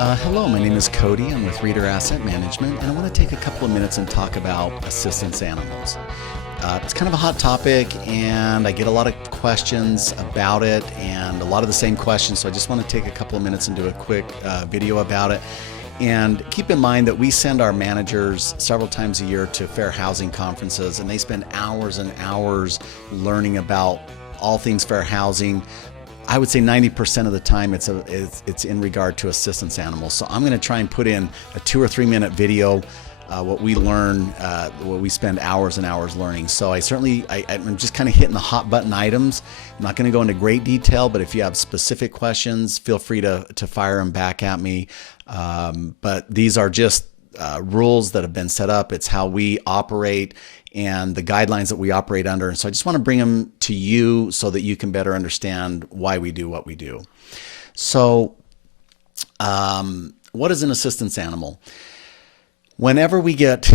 Hello, my name is Cody. I'm with Reader Asset Management, and I want to take a couple of minutes and talk about assistance animals. It's kind of a hot topic, and I get a lot of questions about it, and a lot of the same questions, so I just want to take a couple of minutes and do a quick video about it. And keep in mind that we send our managers several times a year to fair housing conferences, and they spend hours and hours learning about all things fair housing. I would say 90% of the time it's in regard to assistance animals. So I'm going to try and put in a 2 or 3 minute video, what we learn, what we spend hours and hours learning. So I'm just kind of hitting the hot button items. I'm not going to go into great detail, but if you have specific questions, feel free to fire them back at me. But these are just rules that have been set up. It's how we operate and the guidelines that we operate under. And so I just want to bring them to you so that you can better understand why we do what we do. So what is an assistance animal? Whenever we get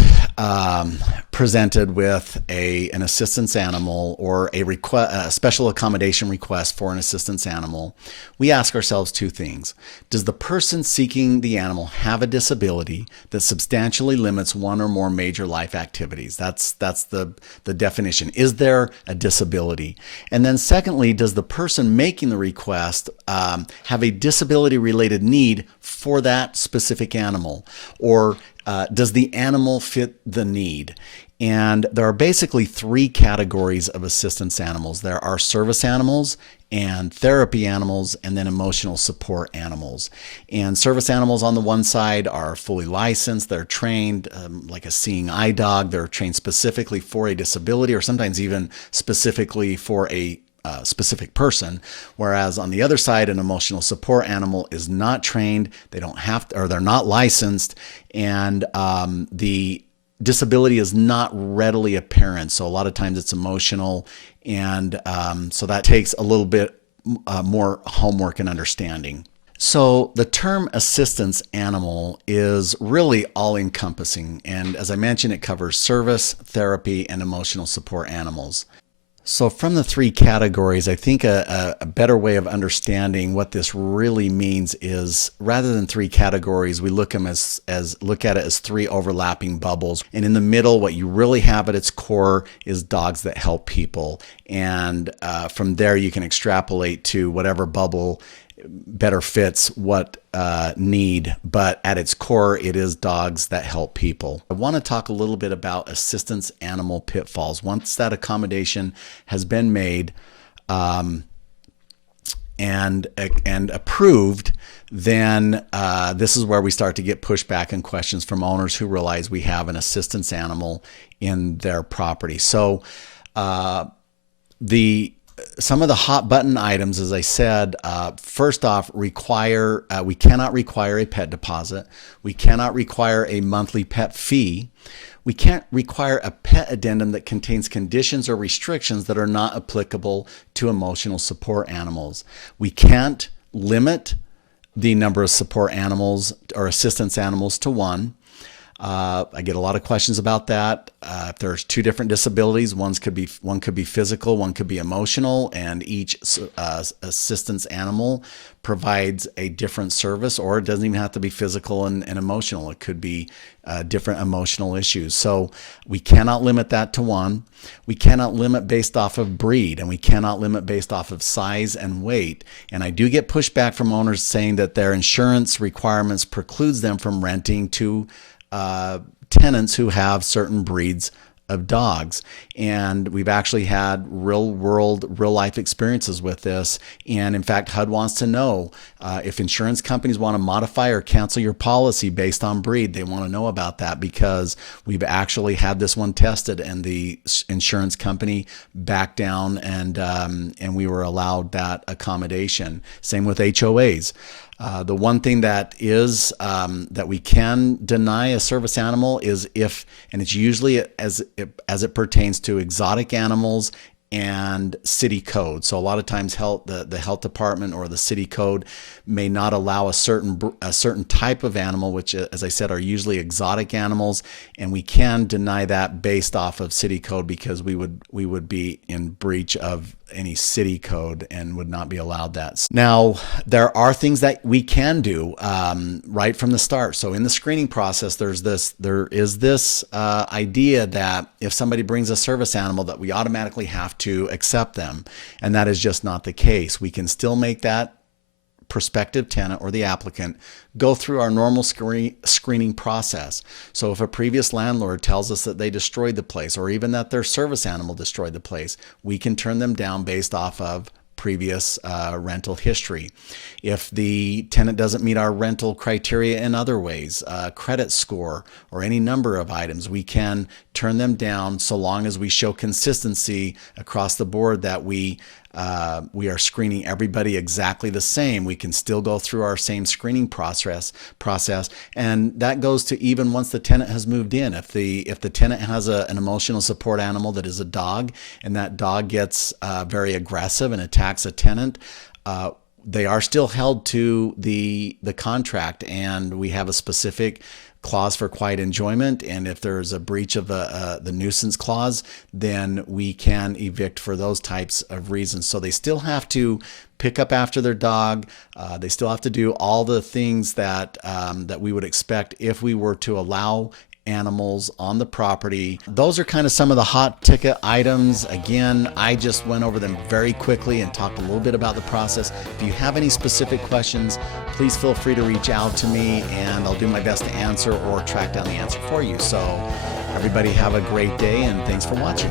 presented with an assistance animal or a special accommodation request for an assistance animal, we ask ourselves two things. Does the person seeking the animal have a disability that substantially limits one or more major life activities? That's the definition. Is there a disability? And then secondly, does the person making the request have a disability-related need for that specific animal? Or does the animal fit the need? And there are basically three categories of assistance animals. There are service animals and therapy animals, and then emotional support animals. And service animals on the one side are fully licensed. They're trained like a seeing eye dog. They're trained specifically for a disability, or sometimes even specifically for a specific person, whereas on the other side, an emotional support animal is not trained. They don't have to, or they're not licensed, and the disability is not readily apparent. So a lot of times it's emotional, and so that takes a little bit more homework and understanding. So the term assistance animal is really all-encompassing, and as I mentioned, it covers service, therapy, and emotional support animals. So from the three categories, I think a better way of understanding what this really means is, rather than three categories, we look at it as three overlapping bubbles. And in the middle, what you really have at its core is dogs that help people. And from there, you can extrapolate to whatever bubble better fits what need, but at its core, it is dogs that help people. I want to talk a little bit about assistance animal pitfalls. Once that accommodation has been made and approved, then this is where we start to get pushback and questions from owners who realize we have an assistance animal in their property. So some of the hot button items, as I said, first off, we cannot require a pet deposit. We cannot require a monthly pet fee. We can't require a pet addendum that contains conditions or restrictions that are not applicable to emotional support animals. We can't limit the number of support animals or assistance animals to one. I get a lot of questions about that. If there's two different disabilities, one could be physical, one could be emotional, and each assistance animal provides a different service, or it doesn't even have to be physical and emotional. It could be different emotional issues. So we cannot limit that to one. We cannot limit based off of breed, and we cannot limit based off of size and weight. And I do get pushback from owners saying that their insurance requirements precludes them from renting to tenants who have certain breeds of dogs. And we've actually had real life experiences with this. And in fact, HUD wants to know if insurance companies want to modify or cancel your policy based on breed. They want to know about that, because we've actually had this one tested and the insurance company backed down, and we were allowed that accommodation. Same with HOAs. The one thing that is that we can deny a service animal is if, and it's usually as it pertains to exotic animals and city code. So a lot of times the health department or the city code may not allow a certain type of animal, which, as I said, are usually exotic animals, and we can deny that based off of city code because we would be in breach of any city code and would not be allowed that. Now, there are things that we can do right from the start. So in the screening process, there is this idea that if somebody brings a service animal that we automatically have to accept them. And that is just not the case. We can still make that prospective tenant or the applicant go through our normal screening process. So if a previous landlord tells us that they destroyed the place, or even that their service animal destroyed the place, we can turn them down based off of previous rental history. If the tenant doesn't meet our rental criteria in other ways, credit score, or any number of items, we can turn them down so long as we show consistency across the board that we are screening everybody exactly the same. We can still go through our same screening process, and that goes to even once the tenant has moved in. If the tenant has an emotional support animal that is a dog, and that dog gets very aggressive and attacks a tenant, they are still held to the contract, and we have a specific clause for quiet enjoyment, and if there's a breach of the nuisance clause, then we can evict for those types of reasons. So they still have to pick up after their dog. They still have to do all the things that we would expect if we were to allow animals on the property. Those are kind of some of the hot ticket items. Again, I just went over them very quickly and talked a little bit about the process. If you have any specific questions, please feel free to reach out to me, and I'll do my best to answer or track down the answer for you. So everybody have a great day, and thanks for watching.